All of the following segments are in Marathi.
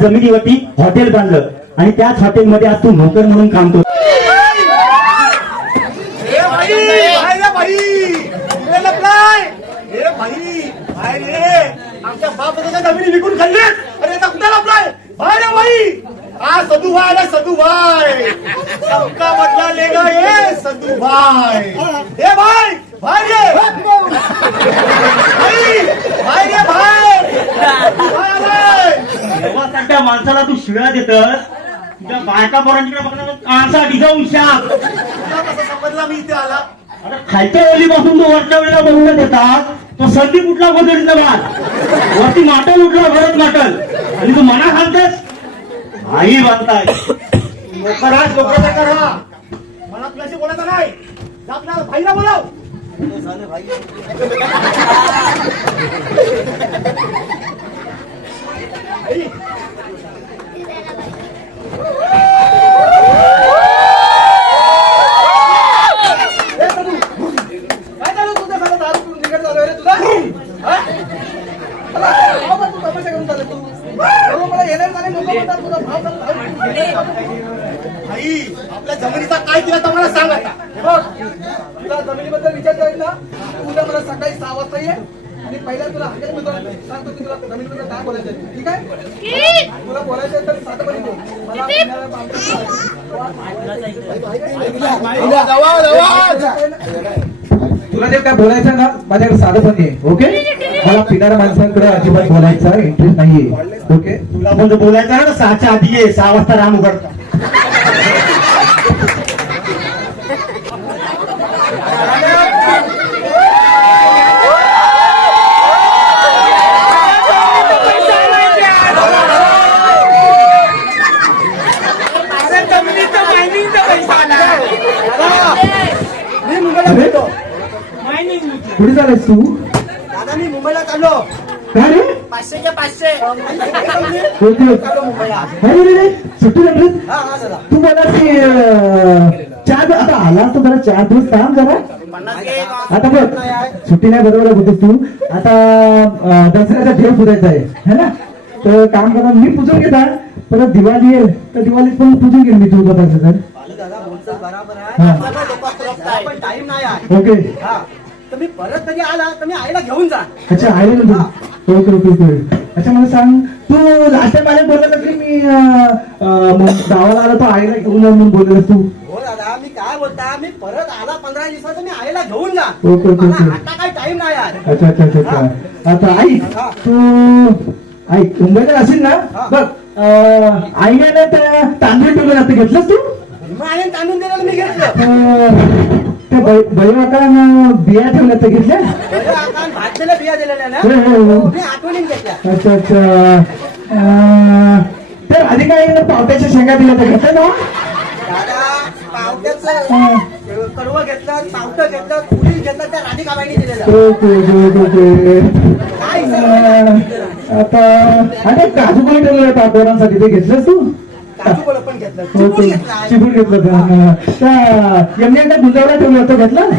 जमिनीवरती हॉटेल बांधलं आणि त्याच हॉटेलमध्ये आज तू नोकर म्हणून काम करतो ए भाई बाहेर ये भाई. इकडे लपलाय. ए भाई बाहेर ये आमच्या बापाच्या जमिनी विकून खाल्ले अरे आता कुठे लपलाय बाहेर ये भाई हा सदू भाई आला सदू भाई सबका बदला लेगा ये सदू भाई ए भाई बाहेर ये भाई बाहेर ये बाहेर भाई आलाय. तेव्हा सध्या माणसाला तू शिव्या देतस? तुझ्या बायका पोरांकडे बघणार कांसा डिजाऊन शाप समजला मी इथे आला अरे खालच्या ओलीपासून तो वरच्या वेळेला बघून देतात. तो संधी कुठला बदलचा बाल वरती माटल उठला भरत माटल. आणि तू मना खालतेस आई बांधताय लोकराज लोकांचा करा. मला तुझ्याशी बोलायचं नाही. आपल्या भाईला बोलाव. भाई. ए, सदू, काय झालं तुझं सगळं दारू पिऊन तिकडे चालू आहे रे तुझा हा? मला भाव का तू तमाशा करून चालला तू? अहो, मला येणार नाही, लोकं म्हणतात तुझा भाव का दारू पिऊन तिकडे चालू आहे? आई आपल्या जमिनीचा काय दिला तर मला सांग आता हे बघ तुला जमिनीबद्दल विचारता ना तू उद्या मला सकाळी सहा वाजता ये आणि पहिल्या तुला हॉटेलमध्ये सांगतो की तुला जमिनीबद्दल काय बोलायचं ठीक आहे तुला बोलायचं तर सात बोल मला तुला जे काय बोलायचं ना माझ्याकडे साधं पण ओके? मला पिणाऱ्या माणसांकडे अजिबात बोलायचा इंटरेस्ट नाहीये. ओके तुला पण जर बोलायचं ना सहाच्या आधी ये सहा वाजता राम उघडता. कुठे चालायस तू? मी मुंबईला चाललो काय रे? पाचशेचे पाचशे. चाललो मुंबईला. सुट्टी लागली हा हा तू मला चार आता आला जरा चार दिवस थांब जरा. पन्नास घे. आता बघ सुट्टी नाही बरोबर बोलतेस तू. आता अं, दसऱ्याचा ठेव पुजायचा आहे है ना? तर काम करा मी पुजून घेता परत दिवाळी येईल. तर दिवाळीत पण पुजून घेईल मी तुझं बघायचं तर दादा बोलतो बरोबर हा. आहे मला लोकं फिरवताय. पण टाइम नाही आहे. ओके. हा. तर मी परत कधी आला तर मी आईला घेऊन जा. अच्छा तू ओके ओके ओके अच्छा मला सांग तू लास्ट टाइम आले बोलला की मी गावाला आला तो आईला घेऊन ये म्हणून बोललेस तू. हो दादा मी काय बोलता मी परत आला पंधरा दिवसात मी आईला घेऊन जा. Okay, okay. आता काही टाइम नाही आहे अच्छा अच्छा अच्छा आता आई. तू आई मुंबईला असेल ना. बघ आईने तांदूळ ठेवलं आता घेतलंस तू? मग आईने तांदून दिलेलं मी घेतलं. त्या बैवाकानं बिया ठेवल्या घेतल्या? ना? हो, घेतल्या. अच्छा अच्छा. तर पावट्याच्या शेंगा दिल्या त्या घेतल्या ना. कडवं घेतलं पावटं घेतलं उडीद घेतलं त्या राधिकाबाईने दिलेलं. ओके ओके ओके काय अं, आता अरे काजू पण ठेवलं होतं पोरांसाठी ते घेतलंस तू? पण घेतलं. ओके घेतला चिपूड घेतलं हा. त्या यमनियांना गुंजावला ठेवलं होतं घेतलं?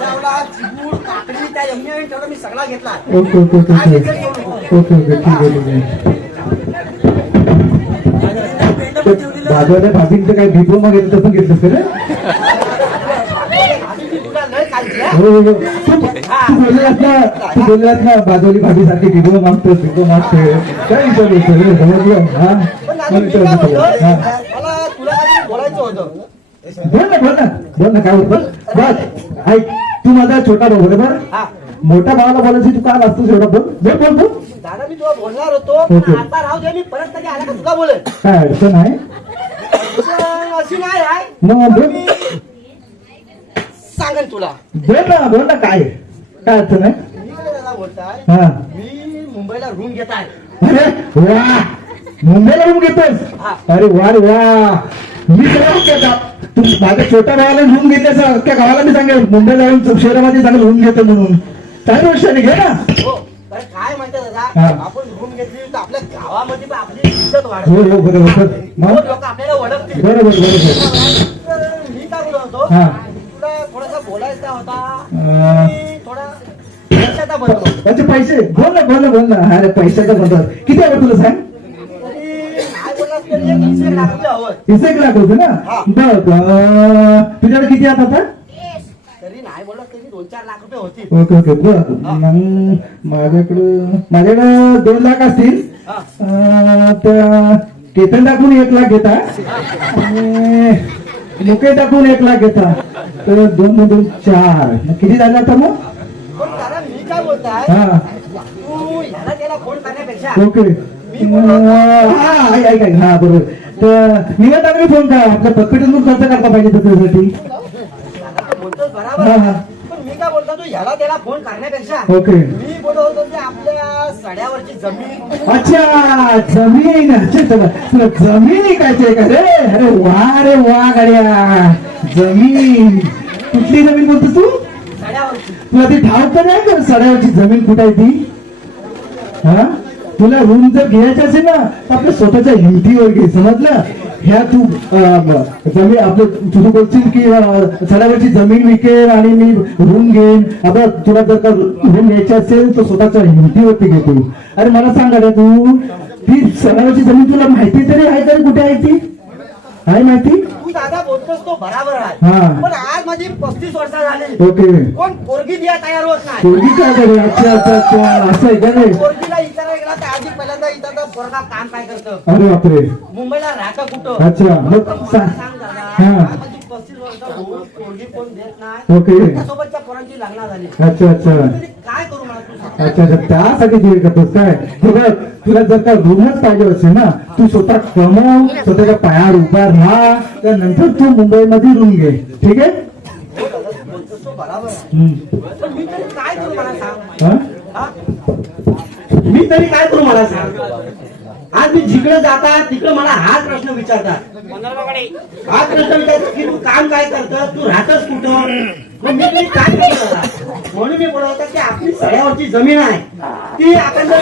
जावला, चिपूड काकडी त्या यमुनेने ठेवलं मी सगळा घेतला. ओके ओके ओके काय ओके घेतलं. ओके ठीक आहे ठीक आहे. भाजवाल्या भाभींचं काय डिप्लोमा घेतलं घेतलं हा? हो हो. तू बोललास ना तू बोललास ना बाजवली भाभीसाठी डिप्लोमा मागतोस डिप्लोमा मागतोय काय विचार होतो रे? समजलं? हा? पण मला दादा, मी विचार काय होतो बोलतो, मला तुला काहीतरी बोलायचं होतं. बोल ना बोल ना. बोल ना काय होत बोल. बस ऐक तू माझा छोटा भाऊ बरोबर मोठ्या भावाला बोलायची तू काय वाचतोस एवढा? बोल. बोल बोल तू दादा मी तुला बोलणार होतो. पण आता राहू दे मी परत कधी आला का तुला बोलेल? काय अडचण आहे? अशी नाही आहे. मग पण बोल. मी सांगेन तुला. बोल ना बोल ना काय? काय अडचण आहे? मी मुंबईला रूम घेत आहे. अरे वा! मुंबईला रूम घेतोस. अरे वा रे वा. मी तुला माझ्या छोट्या भावाला रूम घेतल्यास त्या गावाला मी सांगेल मुंबईला जाऊन शहरामध्ये सांगेल रूम घेतो म्हणून. चार वर्षाने घे ना. हो काय म्हणते. दादा? आपण रूम घेतली तर आपल्या गावामध्ये पण आपली इज्जत हो वाढते हो लोक आपल्याला ओळखतील. बरोबर मी काय बोलत होतो. तुला थोडासा बोलायचा होता. थोडा पैशाचा बनतो पैसे बोल ना बोल ना बोल ना अरे पैशाचा बदल किती आहे तुला सांग? तरी एक लाख होते ना. बघ तुझ्याकडे किती आता तरी नाही बोललास तरी दोन चार लाख रुपये होतील. Okay okay. बघ मग माझ्याकडं माझ्याकडं दोन लाख असतील. त्या केतन टाकून एक लाख घेता. आणि मुके टाकून एक लाख घेता. तर दोन मधून चार. मग किती झालं आता मग? मी काय बोलताय? हा. तू ह्याला त्याला फोन करण्यापेक्षा ओके. हा ऐक ऐक हा बरोबर तर मी काय फोन करा आपल्या पतपेटीतून खर्च करता पाहिजे त्याच्यासाठी बोलतोस हा, हा. पण मी काय बोलतो तू ह्याला त्याला फोन करण्यापेक्षा ओके मी होतो की आपल्या सड्यावरची जमीन अच्छा जमीन अच्छा चला तुला जमीन ऐकायची का रे अरे वा रे वा गाड्या जमीन कुठली जमीन बोलतोस तू सड्यावरची तुला ती ठाऊक तर नाही का सड्यावरची जमीन कुठे आहे ती हा तुला रूम जर घ्यायची असेल ना आपल्या स्वतःच्या हिमतीवर घे समजलं? ह्या तू जमीन आपलं तू बोलशील की अं, जमीन विकेल आणि मी रूम घेईन. आता तुला जर का रूम घ्यायची असेल तर स्वतःच्या हिमतीवरती घेतो अरे मला सांग अरे तू ती सड्यावरची जमीन तुला माहिती तरी आहे तरी कुठे आहे ती? आहे माहिती? तू दादा बोलतोस तो बराबर हा. आहे पण आज माझी पस्तीस वर्ष झाली. ओके. कोण पोरगी द्या तयार होत नाही. पोरगी काय करे अच्छा अच्छा अच्छा. असं आहे का रे? पोरगीला विचारायला गेला तर आधी पहिल्यांदा विचारता पोरगा काम काय करतं? अरे बापरे. मुंबईला राहतं कुठं? अच्छा मग मला सांग सांग दादा हा. आज माझी पस्तीस वर्ष होऊन पोरगी कोण देत नाही? ओके. सोबतच्या पोरांची लग्न झाली. अच्छा अच्छा. तरी काय करू मला तू सांग अच्छा अच्छा त्यासाठी तू हे करतोस काय तुला तुला जर का रूमच पाहिजे असेल ना तू स्वतः कमव स्वतःच्या पायावर उभा राहा त्यानंतर तू मुंबईमध्ये रूम घे. ठीक आहे? हो मी तरी काय करू मला सांग हा? हा? मी तरी काय करू मला सांग? आज मी जिकडे जातात तिकडे मला हाच प्रश्न विचारतात. हाच प्रश्न विचारतात की तू काम काय करतं तू राहतच कुठं? मग मी काय म्हणून मी बोलत की आपली सड्यावरची जमीन आहे. ती आपण जर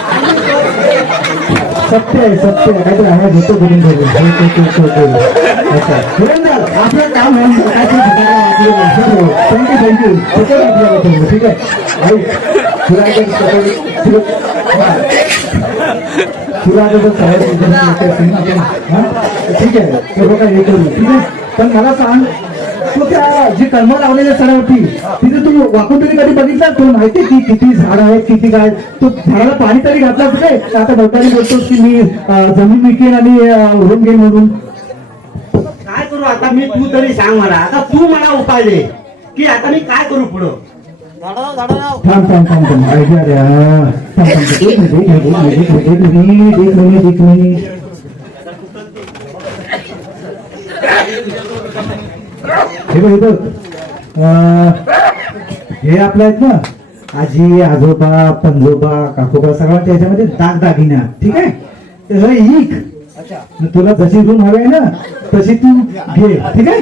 सत्य आहे सत्य आहे. काहीतरी करून हो, हो, हो, आपलं काम होऊन थँक्यू थँक्यू त्याच्यावर ठीक आहे ऐक, तुला सकाळी- तुला- हा. तुला आता जर असेल ना आपण, हा? ठीक आहे. ते बघा हे करू. ठीक आहे? पण मला सांग तू त्या जी कलम लावलेल्या सडावरती तिथे तू वाकून तरी कधी बघितलं? तुला माहिती की किती झाड आहेत किती काय? तू झाडाला पाणी तरी घातलं कुठे आता डॉक्टरने बोलतोस की मी जमीन विकेन आणि रूम घेईन म्हणून. काय करू आता? मी तू तरी सांग मला. आता तू मला उपाय दे. की आता मी काय करू पुढं? थांब थांब थांब थांब. ऐका रे. थांब थांब. एक मिनिट एक मिनिट एक मिनिट एक मिनिट. एक मिनिट एक मिनिट. हे बघ हे बघ. हे आपलं आहेत ना आजी आजोबा पंजोबा काकोबा सगळं त्याच्यामध्ये दाग दागिना ठीक आहे? हे मग तुला जशी रूम हवी आहे ना तशी तू घे ठीक आहे.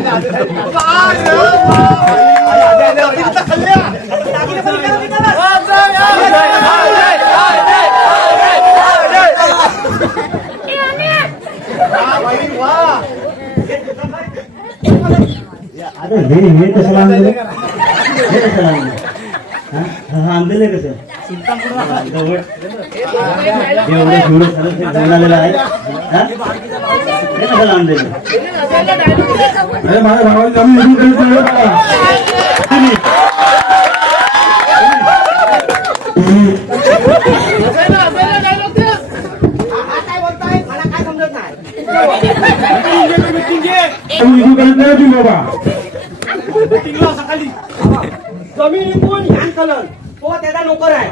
अरे हे हे कसं आणलं हे कसं आणलं हा? हा, आणलेलं कसं? हा. एवढं एवढं आलेलं आहे. हा? हे कसं आणलेलं? अरे माझ्या भावाला. हा नाही. बाबा. सकाळी जमीन विकून ह्यान कलर तो त्याचा नोकर आहे.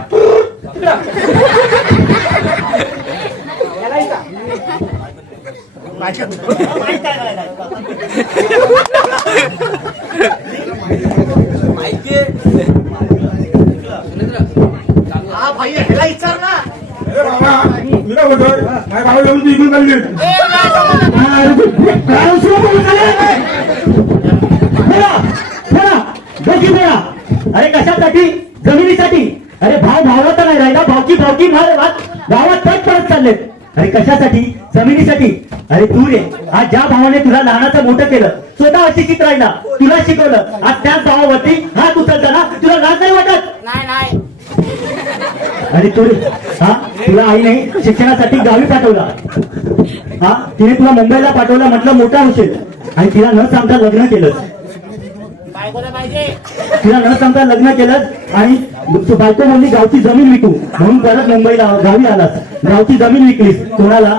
माहीत? हा भाई ह्याला विचार ना. माझ्या काढली. हा? बोला दोघी बोला अरे कशासाठी? जमिनीसाठी. अरे भाव भावाचा नाही राहिला भावकी भावकी मार गावात तट पडत चाललेत. अरे कशासाठी? जमिनीसाठी. अरे तू रे आज ज्या भावाने तुला लहानाचं मोठं केलं स्वतः अशिक्षित राहिला तुला शिकवलं. आज त्याच भावावरती हात उचलता ना तुला लाज नाही वाटत? नाही नाही. अरे तू रे. हा? तुला आईने शिक्षणासाठी गावी पाठवलं. हा? तिने तुला मुंबईला पाठवलं म्हटलं मोठा होशील. आणि तिला न सांगता लग्न केलं. तिला न सांगता लग्न केलं आणि बायको म्हणली गावची जमीन विकू. म्हणून परत मुंबईला गावी आलास. गावची जमीन विकलीस. कोणाला?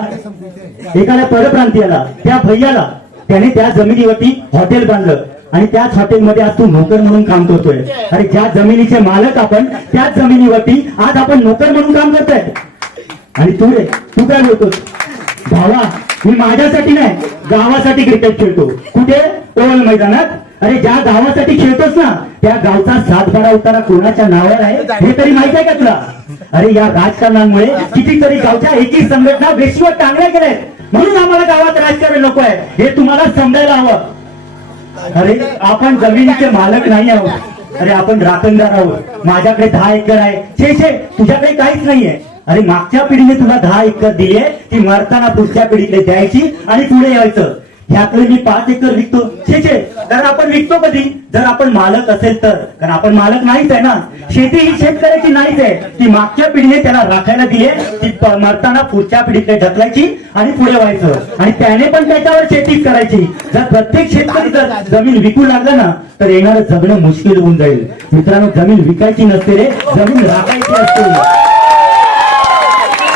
एखाद्या परप्रांतीयाला त्या भैयाला. त्याने त्या जमिनीवरती हॉटेल बांधलं. आणि त्याच हॉटेलमध्ये आज तू नोकर म्हणून काम करतोय. अरे ज्या जमिनीचे मालक आपण त्याच जमिनीवरती आज आपण नोकर म्हणून काम करतोय. आणि तू रे तू काय बोलतोस? भावा मी माझ्यासाठी नाही गावासाठी क्रिकेट खेळतो. कुठे? ओवल मैदानात. अरे ज्या गावासाठी खेळतोस ना त्या गावचा सातबारा उतारा कोणाच्या नावावर आहे हे तरी माहीत आहे का तुला? अरे या राजकारणामुळे कितीतरी गावच्या एकी संघटना वेशीवर टांगल्या गेल्या म्हणून आम्हाला गावात राजकारण नको आहे. हे तुम्हाला समजायला हवं. अरे आपण जमिनीचे मालक नाही आहोत. अरे आपण राखणदार आहोत. माझ्याकडे दहा एकर आहे. छे छे तुझ्याकडे काहीच नाहीये. अरे मागच्या पिढीने तुला दहा एकर दिली आहे ती मरताना पुढच्या पिढीकडे द्यायची आणि पुढे यायचं. ह्याकडे मी पाच एकर विकतो. छे छे. कारण आपण विकतो कधी जर आपण मालक असेल तर. कारण आपण मालक नाहीच आहे ना. शेती ही शेतकऱ्याची नाहीच आहे. ती मागच्या पिढीने त्याला राखायला दिली ती मरताना पुढच्या पिढीकडे ढकलायची आणि पुढे व्हायचं. आणि त्याने पण त्याच्यावर शेतीच करायची. जर प्रत्येक शेतकरी जर जमीन विकू लागला ना तर येणारं जगणं मुश्किल होऊन जाईल. मित्रांनो जमीन विकायची नसते रे. जमीन राखायची असते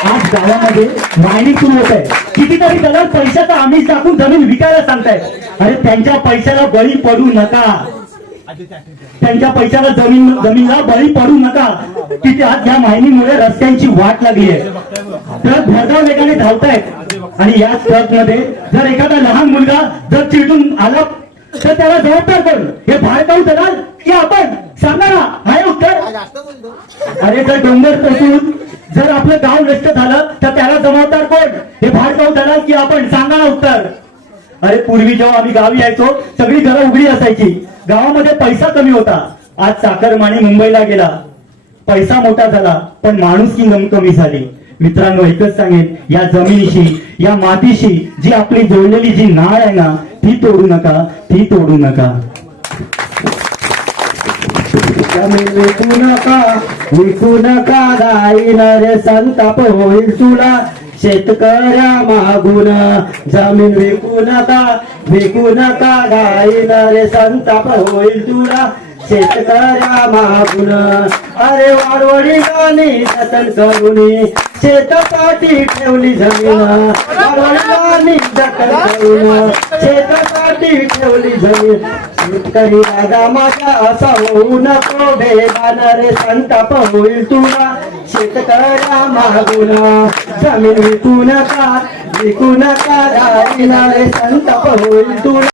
आज गावामध्ये मायनिंग सुरू होत आहे. कितीतरी दलाल पैशाचा आमिष दाखवून जमीन विकायला सांगताय अरे त्यांच्या पैशाला बळी पडू नका. त्यांच्या पैशाला जमीन जमीनला बळी पडू नका. तिथे आज या मायनिंगमुळे रस्त्यांची वाट लागली आहे. ट्रक भरधाव वेगाने धावतायत. आणि या ट्रकमध्ये जर एखादा लहान मुलगा जर चिडून आला तर त्याला जबाबदार कोण? हे भारताहून दलाल की आपण सांगा ना आहे उत्तर? अरे जर डोंगर तसून जर आपलं गाव नष्ट झालं तर त्याला जबाबदार कोण? हे भारताहून दलाल की आपण. सांगा ना उत्तर. अरे पूर्वी जेव्हा आम्ही गावी यायचो सगळी घरं उघडी असायची. गावामध्ये पैसा कमी होता. आज चाकरमानी मुंबईला गेला. पैसा मोठा झाला पण माणूस की कमी झाली. मित्रांनो एकच सांगेन या जमिनीशी या मातीशी जी आपली जोडलेली जी नाळ आहे ना ती तोडू नका ती तोडू नका. विकू नका विकू नका जाईन रे संताप होईल तुला. शेतकऱ्या मागून जमीन विकू नका विकू नका जाईन रे संताप होईल तुला. शेतकऱ्या मागून. अरे वाडवडी गाणी जतन करून शेतासाठी ठेवली जमीन. वाडवडी गाणी जतन करून शेतासाठी ठेवली जमीन. शेतकरी राजा माझा असा होऊ नको भेदान रे संताप होईल तुला. शेतकऱ्या मागून. जमीन विकू नका विकू नका. राहिला रे संताप होईल तुला.